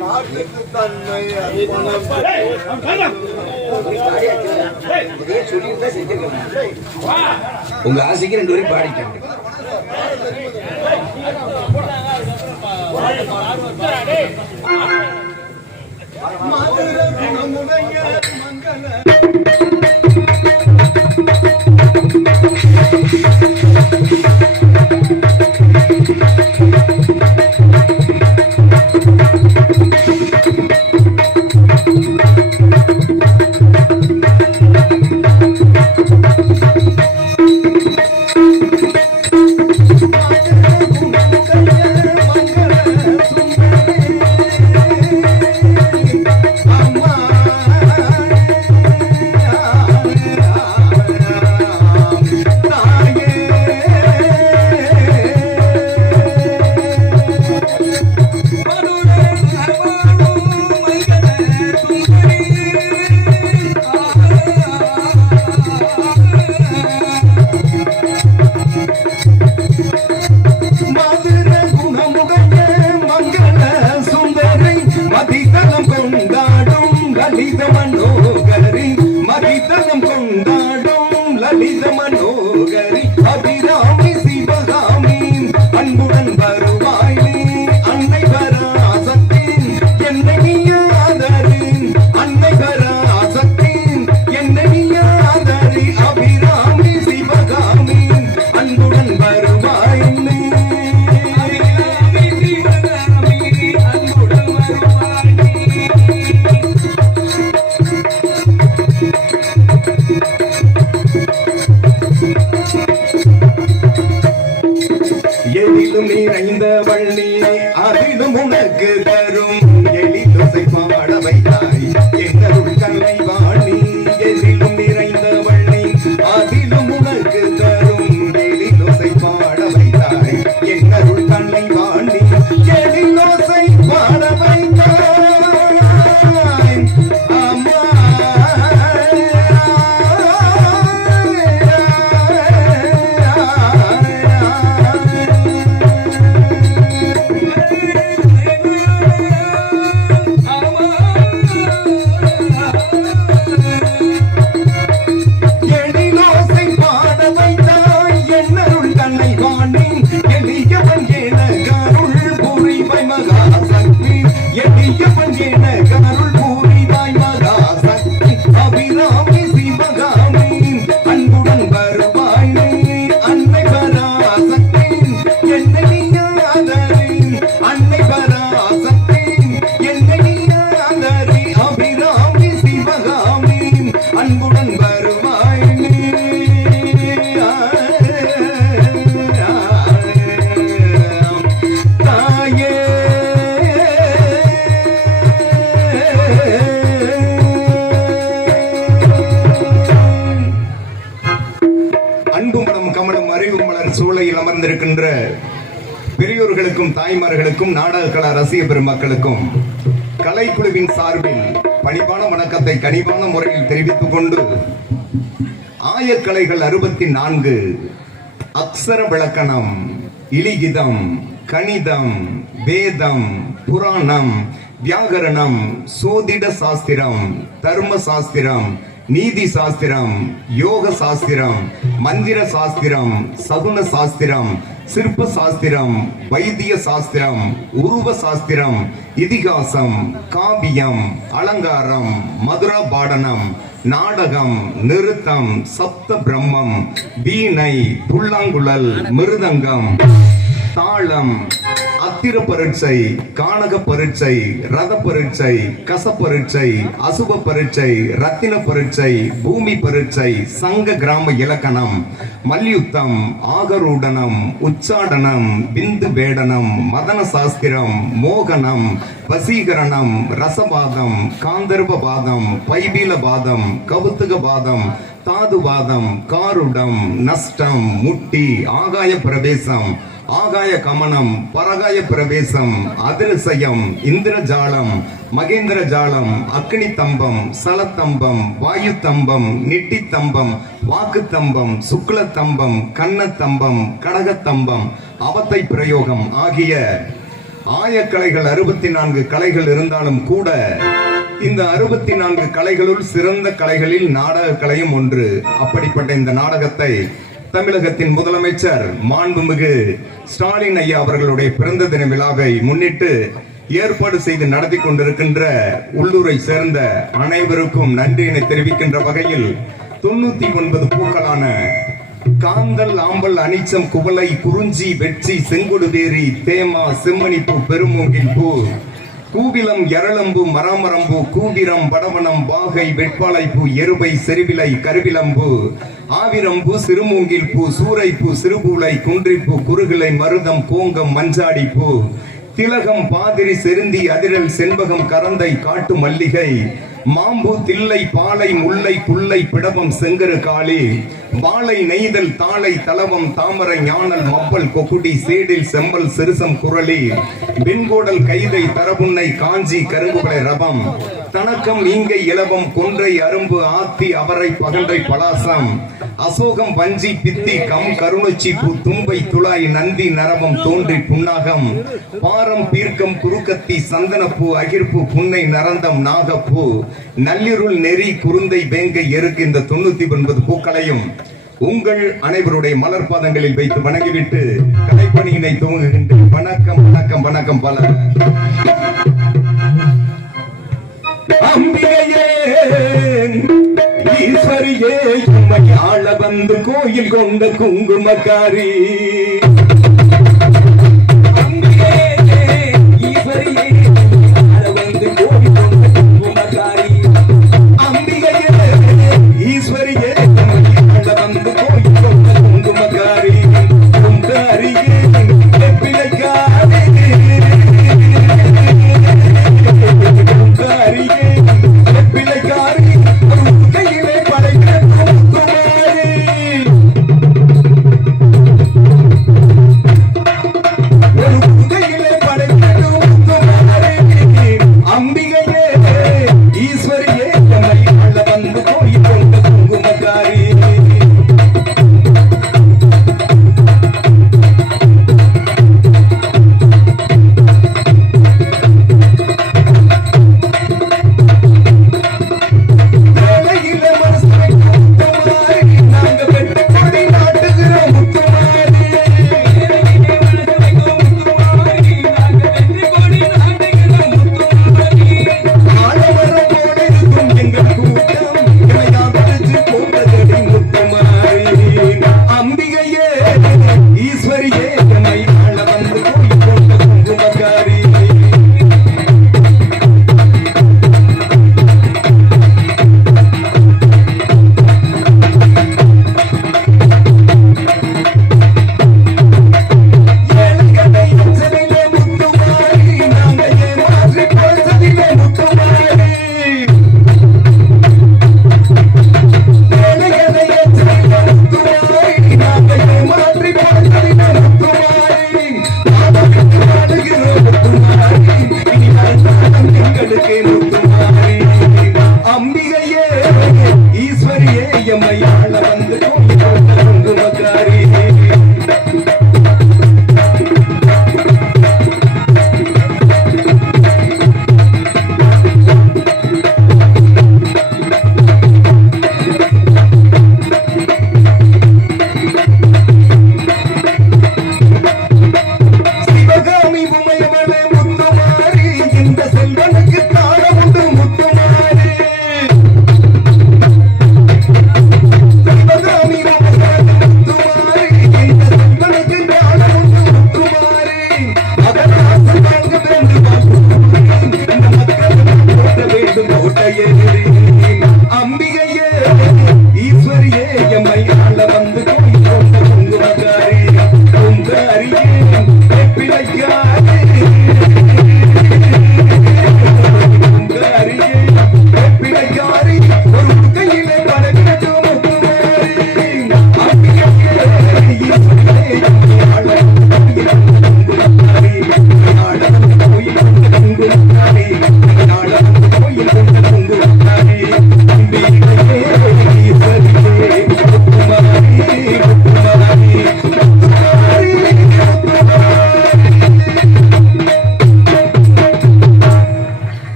நாட்டுக்கு தன்மை உங்க ஆசைக்கு ரெண்டு பேரும் பாடிட்டாங்க மங்கள ரசிக பெருமக்களுக்கும் கலைக்குழுவின் சார்பில் பணிவான வணக்கத்தை கனிவான முறையில் தெரிவித்துக் கொண்டு ஆயக்கலைகள் அறுபத்தி நான்கு அக்ஷர விளக்கணம் இலிகிதம் கணிதம் வேதம் புராணம் வியாகரணம் சோதிட சாஸ்திரம் தர்ம சாஸ்திரம் நீதி சாஸ்திரம் யோக சாஸ்திரம் மந்திர சாஸ்திரம் சகுன சாஸ்திரம் சிற்ப சாஸ்திரம் வைத்திய சாஸ்திரம் உருவ சாஸ்திரம் இதிகாசம் காவியம் அலங்காரம் மதுரா பாடனம் நாடகம் நிறுத்தம் சப்த பிரம்மம் வீணை புல்லாங்குழல் மிருதங்கம் தாளம் அத்திர பரீட்சை கானக பரீட்சை ரத பரீட்சை கச பரீட்சை அசுப பரீட்சை ரத்தின பரீட்சை பூமி பரீட்சை சங்க கிராம இலக்கணம் மல்யுத்தம் ஆகரூடனம் உச்சாடனம் பிந்து வேடனம் மதன சாஸ்திரம் மோகனம் வசீகரணம் ரசவாதம் காந்தர்வவாதம் பைபீலவாதம் கவுத்துகவாதம் தாதுவாதம் காருடம் நஷ்டம் முட்டி ஆகாய பிரவேசம் ஆகாய கமனம் பரகாய பிரவேசம் அதிரசயம் இந்திரஜாலம் மகேந்திர ஜாலம் அக்னி தம்பம் சலத்தம்பம் வாயு தம்பம் நெட்டி தம்பம் வாக்கு தம்பம் சுக்ல தம்பம் கண்ண தம்பம் கடக தம்பம் அவத்தை பிரயோகம் ஆகிய ஆயக்கலைகள் அறுபத்தி நான்கு கலைகள் இருந்தாலும் கூட இந்த அறுபத்தி நான்கு கலைகளுள் சிறந்த கலைகளில் நாடக கலையும் ஒன்று. அப்படிப்பட்ட இந்த நாடகத்தை தமிழகத்தின் முதலமைச்சர் மாண்புமிகு ஸ்டாலின் ஐயா அவர்களுடைய பிறந்த தின விழாவை முன்னிட்டு ஏற்பாடு செய்து நடத்தி கொண்டிருக்கின்ற உள்ளூரை சேர்ந்த அனைவருக்கும் நன்றியினை தெரிவிக்கின்ற வகையில் தொண்ணூத்தி ஒன்பது பூக்களான காந்தல் ஆம்பல் அனிச்சம் குவளை குறிஞ்சி வெற்றி செங்கொடுவேரி தேமா செம்மணிப்பூ பெருமூங்கில் பூ கூவிலம் எரளம்பு மராமரம்பு கூவிரம் வடவனம் வாகை வெட்பாளைப்பூ எருபை செருவிலை கருவிலம்பு. ஆவிரம்பு சிறுமூங்கில் பூ சூரைப்பூ சிறுபூளை குன்றிப்பூ குறுகிலை மருதம் கோங்கம் மஞ்சாடிப்பூ. திலகம் பாதிரி செருந்தி அதிரல் செண்பகம் கரந்தை காட்டு மல்லிகை. மாம்பு தில்லை பாலை முல்லை புல்லை பிடவம் செங்கரு காளி. பாலை நெய்தல் தாளை தலவம் தாமரை ஞானல் மப்பல் கொக்குடி சேடில் செம்பல் சிறுசம் குரளி. வெண்கோடல் கைதை தரபுன்னை காஞ்சி கருங்குபலை ரபம். தனக்கம் ஈங்கை இலவம் கொன்றை அரும்பு ஆத்தி அவரை பகன்றை பலாசம். அசோகம் வஞ்சி பித்தி கம் கருணச்சி பூ தும்பை துளாய் நந்தி நரவம் தோன்றி புன்னாகம். பாரம் பீர்க்கம் குறுக்கத்தி சந்தனப்பூ அகிர்ப்பு புன்னை நரந்தம் நாகப்பூ. நள்ளிருள் நெறி குருந்தை வேங்கை எருக்கு இந்த தொண்ணூத்தி ஒன்பது பூக்களையும் உங்கள் அனைவருடைய மலர் பாதங்களில் வைத்து வணங்கிவிட்டு கலைப்பணியினை துவங்குகின்றேன் வணக்கம் வணக்கம் வணக்கம் பல. அம்பிகையே ஈஸ்வரியே உம்மை ஆள வந்து கோயில் கொண்ட குங்குமக்காரி. பிழைக்க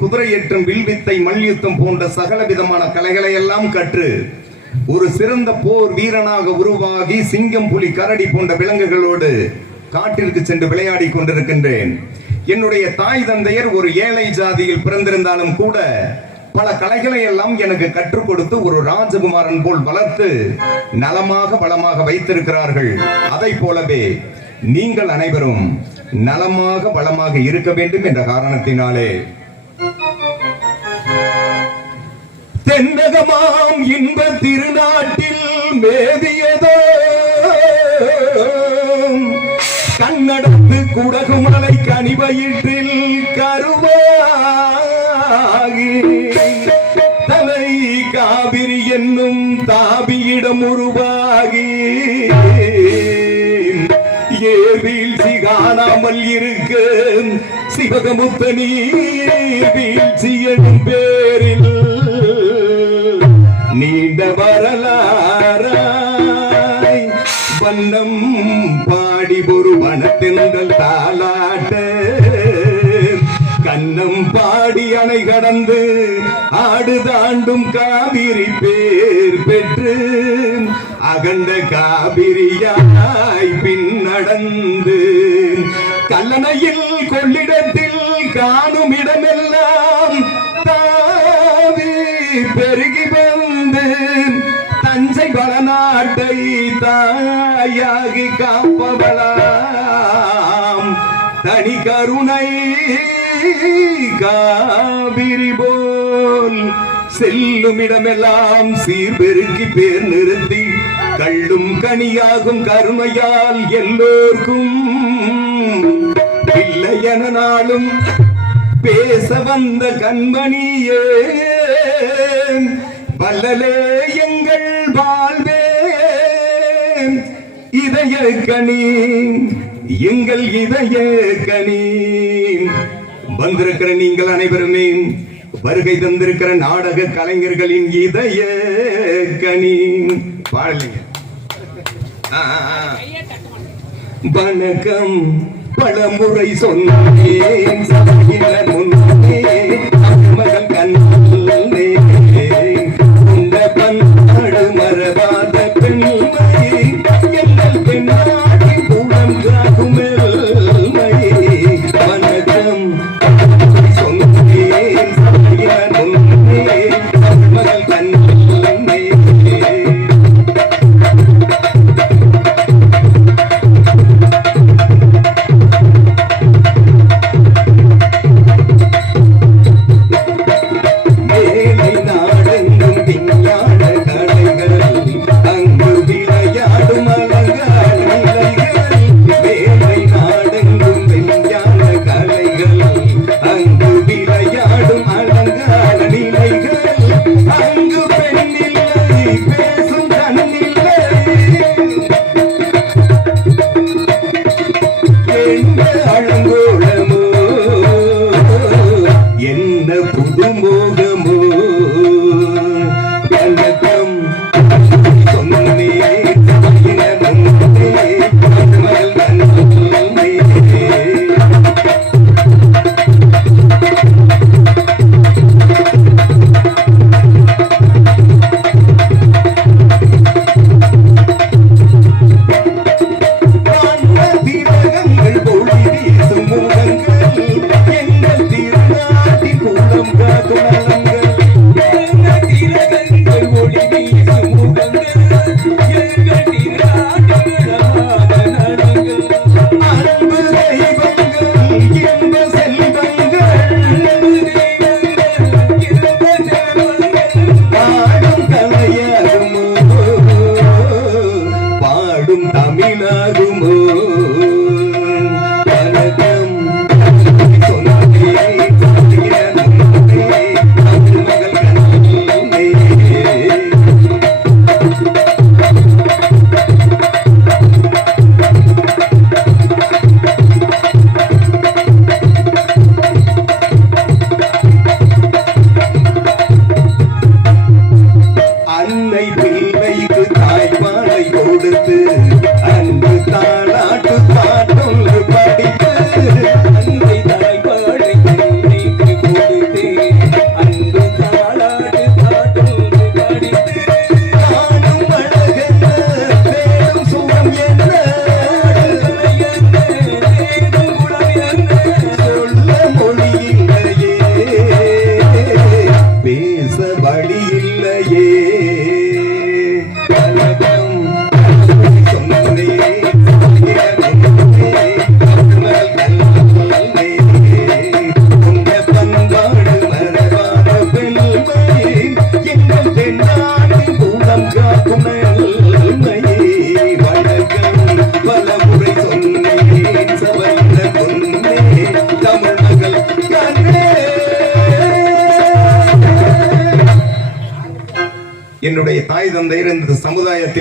குதிரை ஏற்றும் வில்வித்தை மல்யுத்தம் போன்ற சகல விதமான கலைகளை எல்லாம் கற்று ஒரு சிறந்த போர் வீரனாக உருவாகி சிங்கம் புலி கரடி போன்ற விலங்குகளோடு காட்டிற்கு சென்று விளையாடி கொண்டிருக்கின்றேன். என்னுடைய தாய் தந்தையர் ஒரு ஏழை ஜாதியில் பிறந்திருந்தாலும் கூட பல கலைகளை எல்லாம் எனக்கு கற்றுக் கொடுத்து ஒரு ராஜகுமாரன் போல் வளர்த்து நலமாக வளமாக வைத்திருக்கிறார்கள். அதை போலவே நீங்கள் அனைவரும் நலமாக வளமாக இருக்க வேண்டும் என்ற காரணத்தினாலே. தென்னகமாம் இன்ப திருநாட்டில் மேதியதோ. கண்ணடத்து குடகுமலை கனிவயிற்றில் கருவாகி. தலை காவிரி என்னும் தாபியிடம் உருவாகி. ஏர்வீழ்ச்சி காணாமல் இருக்க. சிவகமுத்த நீர் வீழ்ச்சி எழும்பே. நீண்ட வரலாராய் வண்ணம் பாடி ஒரு வனத்தென்றல் தாளாட்ட கண்ணம் பாடி அணை கடந்து ஆடு தாண்டும் காவிரி பேர் பெற்று அகண்ட காவிரியாய் பின்னடந்து கல்லணையில் கொள்ளிடத்தில் காணும் இடமெல்லாம் தாவி பெருகி வளநாட்டை தாயாகி காப்பவளாம். தனி கருணை காவிரி போல் செல்லும் இடமெல்லாம் சீர்பெருக்கி பேர் நிறுத்தி கள்ளும் கனியாகும் கருணையால் எல்லோர்க்கும் இல்லை என நாளும் பேச வந்த கண்மணியே. வல்லலே எங்கள் வாழ்வே இதய கனி எங்கள் இதய கனி வந்திருக்கிற நீங்கள் அனைவருமே வருகை தந்திருக்கிற நாடக கலைஞர்களின் இதய கனி பாடலைங்க வணக்கம். பலமுறை சொன்னேன். முன்னே மகள் கண்ணே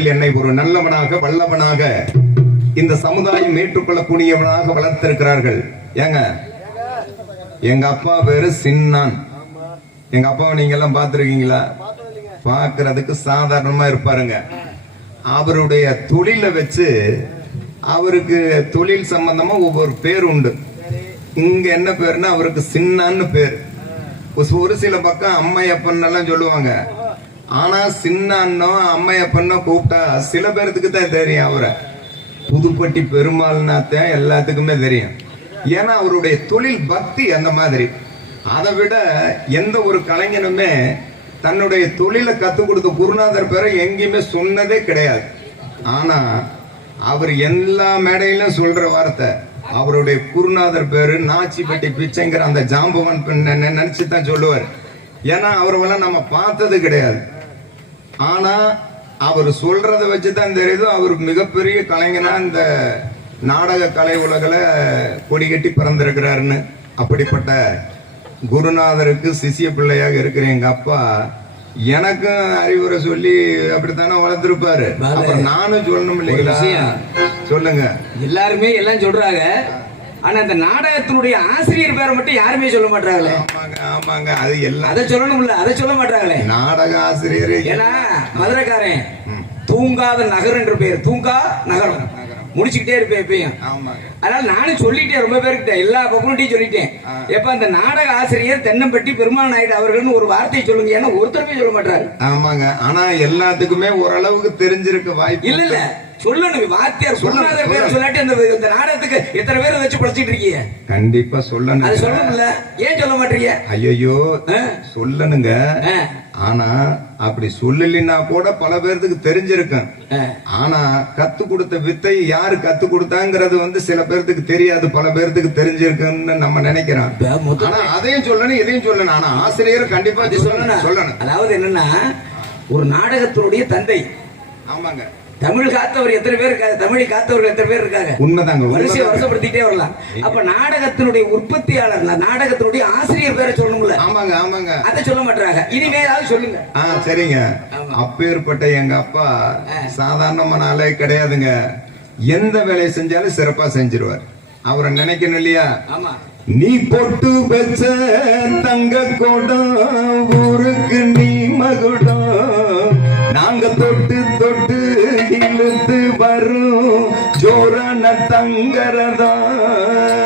சமுதாயத்தில் என்னை ஒரு நல்லவனாக வல்லவனாக இந்த சமுதாயம் ஏற்றுக்கொள்ளக்கூடியவனாக வளர்த்திருக்கிறார்கள். ஏங்க? எங்க அப்பா பேரு சின்னான். எங்க அப்பாவை நீங்க எல்லாம் பார்த்துருக்கீங்களா? பார்க்கிறதுக்கு சாதாரணமா இருப்பாருங்க. அவருடைய தொழிலை வச்சு அவருக்கு தொழில் சம்பந்தமா ஒவ்வொரு பேர் உண்டு. இங்க என்ன பேருன்னா அவருக்கு சின்னான்னு பேர். ஒரு சில பக்கம் அம்மையப்பன் எல்லாம் சொல்லுவாங்க. ஆனா அம்மைய அம்மையப்பன்னோ கூப்பிட்டா சில பேர்த்துக்கு தான் தெரியும் அவரை. புதுப்பட்டி பெருமாள்னா தான் எல்லாத்துக்குமே தெரியும். ஏன்னா அவருடைய தொழில் பக்தி அந்த மாதிரி. அதை விட எந்த ஒரு கலைஞனுமே தன்னுடைய தொழிலை கற்றுக் கொடுத்த குருநாதர் பேரை எங்கேயுமே சொன்னதே கிடையாது. ஆனா அவர் எல்லா மேடையிலும் சொல்ற வார்த்தை அவருடைய குருநாதர் பேரு நாச்சிப்பட்டி பிச்சைங்கிற அந்த ஜாம்பவன் நினைச்சு தான் சொல்லுவார். ஏன்னா அவரெல்லாம் நம்ம பார்த்தது கிடையாது. ஆனா அவர் சொல்றத வச்சுதான் தெரியுது. அவர் மிகப்பெரிய கலைஞனா இந்த நாடக கலை உலகில் கொடி கட்டி பிறந்திருக்கிறாருன்னு. அப்படிப்பட்ட குருநாதருக்கு சிசிய பிள்ளையாக இருக்கிற எங்க அப்பா எனக்கும் அறிவுரை சொல்லி அப்படித்தானே வளர்த்திருப்பாரு. அப்புறம் நானும் சொல்லணும் இல்லைங்களா. சொல்லுங்க. எல்லாருமே எல்லாம் சொல்றாங்க. ஆனா அந்த நாடகத்தினுடைய ஆசிரியர் பேரை மட்டும் யாருமே சொல்ல மாட்டாங்களே. ஆமாங்க அது எல்லாம் அதை சொல்லணும்ல அதை சொல்ல மாட்டாங்களே. நாடக ஆசிரியர் ஏன்னா மதுரைக்காரன். தூங்காத நகர் என்று பெயர் தூங்கா நகரம். முடிச்சுக்கிட்டே இருப்பேன் எப்பயும். அதனால நானும் சொல்லிட்டேன் ரொம்ப பேர்கிட்ட எல்லா பக்கம்கிட்டையும் சொல்லிட்டேன். எப்ப அந்த நாடக ஆசிரியர் தென்னம்பட்டி பெருமாள் நாயுடு அவர்கள்னு ஒரு வார்த்தையை சொல்லுங்க. ஏன்னா ஒருத்தருமே சொல்ல மாட்டாரு. ஆமாங்க. ஆனா எல்லாத்துக்குமே ஓரளவுக்கு தெரிஞ்சிருக்க வாய்ப்பு இல்ல இல்ல. சொல்லணும் வாத்தியார் சொல்லாத பேர். சொல்லாட்டி அந்த இந்த நாடகத்துக்கு எத்தனை பேர் வச்சு படிச்சிட்டு இருக்கீங்க? கண்டிப்பா அது சொல்லணும் சொல்லணும்ல. ஏன் சொல்ல மாட்டீங்க? ஐயோ? சொல்லணுங்க. ஆனா அப்படி சொல்லலைன்னா கூட பல பேர்த்துக்கு தெரிஞ்சிருக்கும். ஆனா கத்து கொடுத்த வித்தை யாரு கத்து கொடுத்தாங்கிறது வந்து சில பேர்த்துக்கு தெரியாது பல பேர்த்துக்கு தெரிஞ்சிருக்குன்னு நம்ம நினைக்கிறோம். ஆனா அதையும் சொல்லணும் இதையும் சொல்லணும். ஆனா ஆசிரியர் கண்டிப்பா அது சொல்லணும். சொல்லணும். சொல்லணும். அதாவது என்னன்னா ஒரு நாடகத்தினுடைய தந்தை. ஆமாங்க. தமிழ் காத்தவர் எத்தனை பேர் இருக்காங்க? தமிழை காத்தவர்கள் எத்தனை பேர் இருக்காங்க? உண்மைதாங்க வரிசையை. வருஷப்படுத்திட்டே வரலாம். அப்ப நாடகத்தினுடைய உற்பத்தியாளர் நாடகத்தினுடைய ஆசிரியர் பேரை சொல்லணும்ல. ஆமாங்க ஆமாங்க. அதை சொல்ல மாட்டாங்க இனிமே ஏதாவது சொல்லுங்க. ஆ சரிங்க. அப்பேற்பட்ட எங்க அப்பா. சாதாரணமான ஆளே கிடையாதுங்க. எந்த வேலையை செஞ்சாலும் சிறப்பா செஞ்சிருவார். அவரை நினைக்கணும் இல்லையா? ஆமா. நீ பொட்டு வச்ச தங்க கொடம் ஊருக்கு நீ மகுடம். நாங்க தொட்டு தொட்டு இழுத்து வரும். ஜோரான தங்கரதான்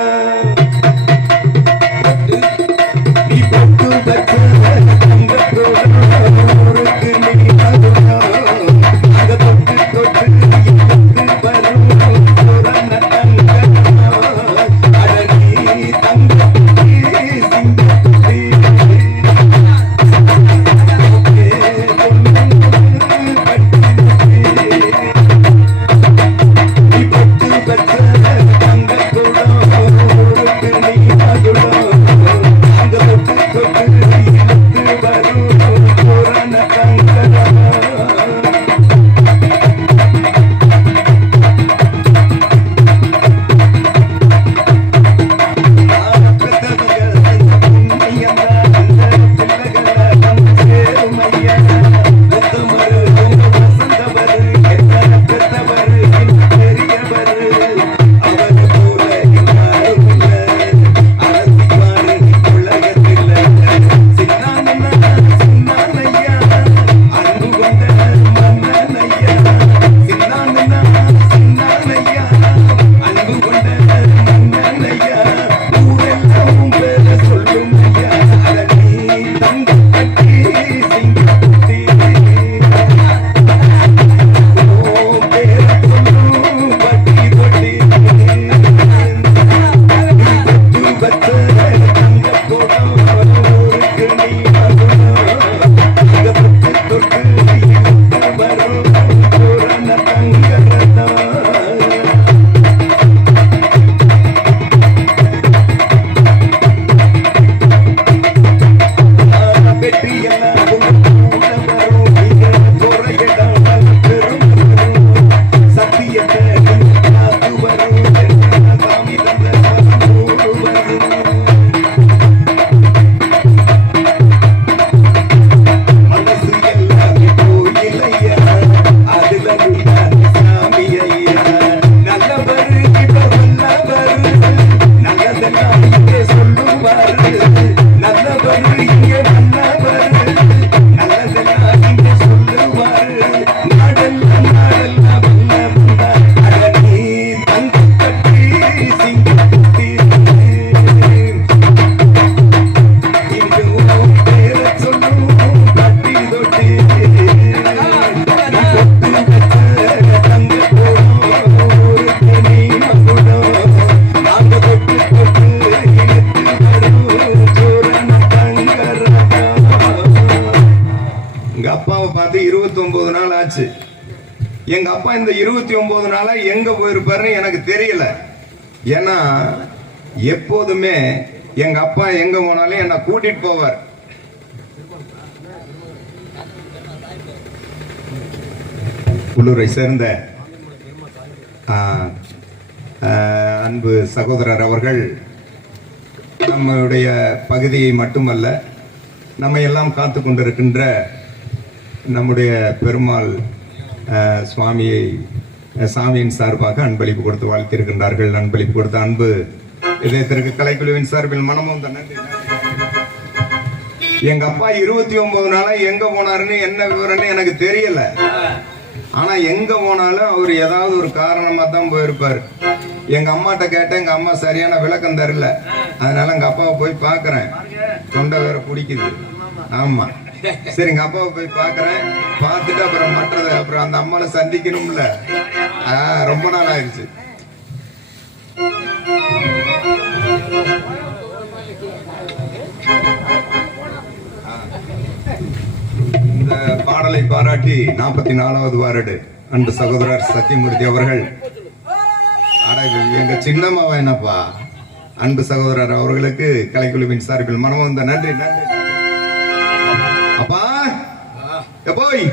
உள்ளூரை சேர்ந்த அன்பு சகோதரர் அவர்கள் நம்முடைய பகுதியை மட்டுமல்ல நம்ம எல்லாம் காத்து கொண்டிருக்கின்ற நம்முடைய பெருமாள் சுவாமியை சாமியின் சார்பாக அன்பளிப்பு கொடுத்து வாழ்த்திருக்கின்றார்கள் அன்பளிப்பு கொடுத்த அன்பு இதயத்திற்கு கலைக்குழுவின் சார்பில் மனமும் நன்றி எங்க அப்பா இருபத்தி ஒன்பது நாளா எங்க போனாருன்னு என்ன விவரம்னு எனக்கு தெரியல. ஆனால் எங்கே போனாலும் அவர் ஏதாவது ஒரு காரணமாக தான் போயிருப்பார். எங்கள் அம்மாட்ட கேட்டேன் எங்கள் அம்மா சரியான விளக்கம் தரல. அதனால எங்கள் அப்பாவை போய் பார்க்குறேன் தொண்டை வேற பிடிக்குது. ஆமாம் சரி எங்கள் அப்பாவை போய் பார்க்குறேன் பார்த்துட்டு அப்புறம் மற்றதை அப்புறம் அந்த அம்மாவை சந்திக்கணும்ல. ஆ, ரொம்ப நாள் ஆயிடுச்சு. பாடலை பாராட்டி நாற்பத்தி நாலாவது வாரடு. அன்பு சகோதரர் சத்தியமூர்த்தி அவர்கள். எங்க சின்னம்மாவா என்னப்பா? அன்பு சகோதரர் அவர்களுக்கு கலைக்குழுவின் சார்பில் மனம் வந்த நன்றி நன்றி. அப்பா போய்.